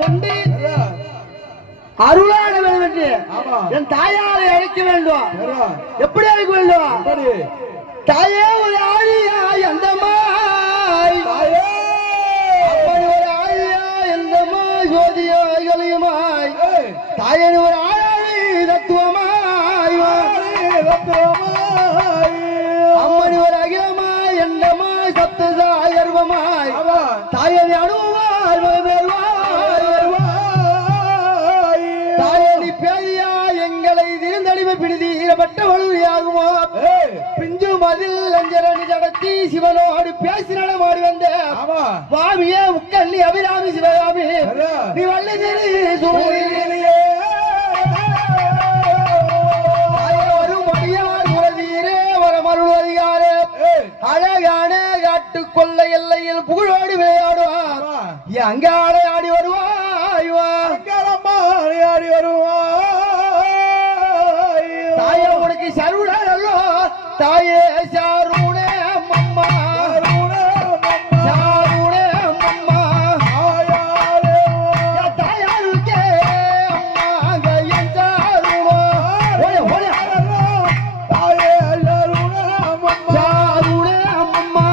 கொண்டு அருளாட வேண்டும் என்று என் தாயாரை அழைக்க வேண்டும். எப்படி அழைக்க வேண்டும்? தாயே ஒரு ஆழியா எந்த ஒரு ஆழியா எந்த ஜோதியாய் தாயே ஒரு ஆழி தத்துவமாய் அம்மனி ஒரு அகிலமாய் எண்டமாய் சப்ததாய் அருவமாய் தாயை அணுவாய் தாயனி பேரியா எங்களை திருந்தடிமை பிடிதி ஈரப்பட்ட வலுவையாகுமோ பிஞ்சு மதில் அஞ்சரணி ஜடத்தி சிவனோடு பேசி நடமாடி வந்த வாமியே முக்கல்லி அபிராமி சிவகாமி நீ வள்ளி திரு சூரியனே அழகான காட்டு கொள்ளை எல்லையில் புகழோடு விளையாடுவார் அங்காட ஆடி வருவாய் ஆடி வருவாய் தாயே உனக்கு சருடோ தாயே சாருடே அம்மா சாருடே அம்மா தாயாருக்கே அம்மா கையன் சாருடோ தாயே சாருடே அம்மா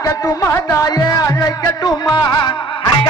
அழைக்கட்டுமா தாயே அழைக்கட்டுமா